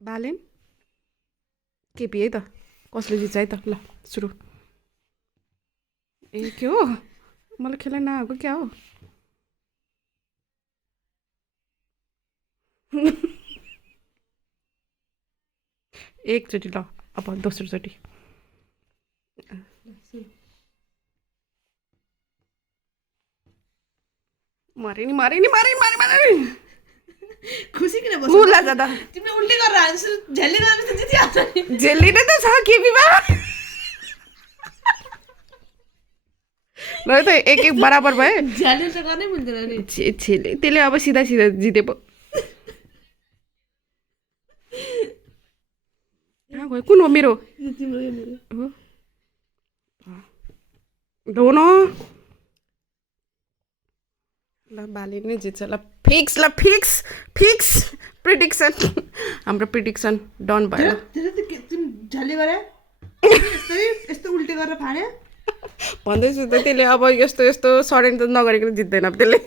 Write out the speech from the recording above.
बालेन केपी है त कसले जित्छ है त ल सुरु ए के हो मलाई खेल्न नआएको क्या हो एकचोटि ल अब दोस्रोचोटि मरे नि मरे नि मरे मरे मरे खुसी किन बस्छ मुला जाँदा तिमीले उल्टी गरेर आन्सर झेल्ली गरेर त जितिहाल्छ नि जेली नै त छ केपीमा ल त एक एक बराबर भयो झ्याली त गर्नै मिल्दैन नि छेले त्यसले अब सिधा सिधा जिते पो कहाँ गयो कुन हो मेरो यो तिम्रो यो मेरो हो ढोन ल बाले नै जित्छ ल फिक्स फिक्स प्रिडिक्सन हाम्रो प्रिडिक्सन डन भयो त्यसले त तिमी झ्याली गरे यस्तो उल्टी गरेर फाने भन्दैछु त त्यसले अब यस्तो यस्तो सडेन त नगरेको जित्दैन अब त्यसले